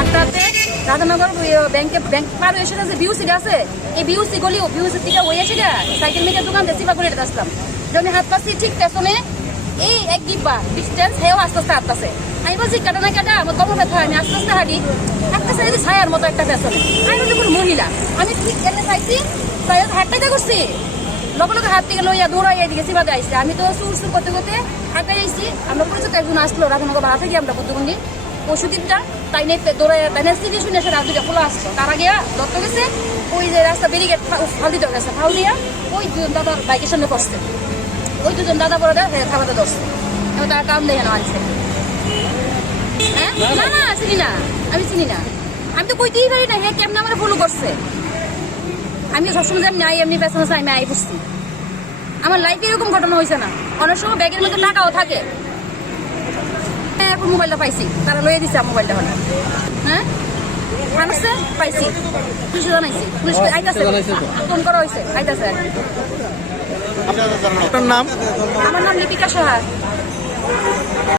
আটটাতে Radhanagar bank পার হয়ে এসে যে বিউসি আছে, এই বিউসি গলি বিউসি থেকে ওই এসে সাইকেল মেকের দোকান দিয়ে চিপা করে আসলাম। আমি হাত পাচ্ছি ঠিক পেছনে এই এক ডিব্বা ডিস্টেন্স হেও আস্তে আস্তে হাঁটতেছে। আমি বলছি কাটা না কাটা আমার কমর ব্যথা, আমি আস্তে আস্তে হাঁটি। একটা সাইডে ছায়ার মতো একটা পেছনে, আমি বলছি কোনো মহিলা। আমি ঠিক এনে চাইছি, তাই হাঁটতে করছি, লগে লগে হাত থেকে লইয়া দৌড়াই এদিকে চিবাতে আইসি। আমি তো সুর সুর করতে করতে আঁকাই আইসি। আমরা পরিচিত একজন আসলো রাধানগর ভাড়া থেকে, আমরা বুদ্ধবন্দি পশুদ্বীপটা তাই নিয়ে দৌড়াই তাই নিয়ে সিটি শুনে এসে রাত দুটা খোলা আসলো। তার আগে দত্ত গেছে ওই যে রাস্তা ব্যারিকেড ফাল দিতে গেছে, ফাল দিয়া ওই দুজন দাদা বাইকের সামনে পড়ছে। ওই দুজন দাদা বড় খাবারটা ধরছে, এবার তার কাম দেখে না আনছে। হ্যাঁ না না চিনি না, আমি চিনি না। আমি তো কইতেই পারি না হ্যাঁ কেমন আমার ফলো করছে। আমি সবসময় যেমনি আই এমনি পেছনে আমি আই বুঝছি। আমার লাইফে এরকম ঘটনা হয়েছে না। অনেক সময় ব্যাগের মধ্যে টাকাও থাকে। এখন মোবাইলটা পাইছি, তারা লইয়ে দিচ্ছে মোবাইলটা হলে। হ্যাঁ মানুষে পাইছি, পুলিশে জানাইছি, পুলিশ আইতাছে, ফোন করা হয়েছে, আইতাছে। আপনার নাম? আমার নাম লিপিকা সাহা।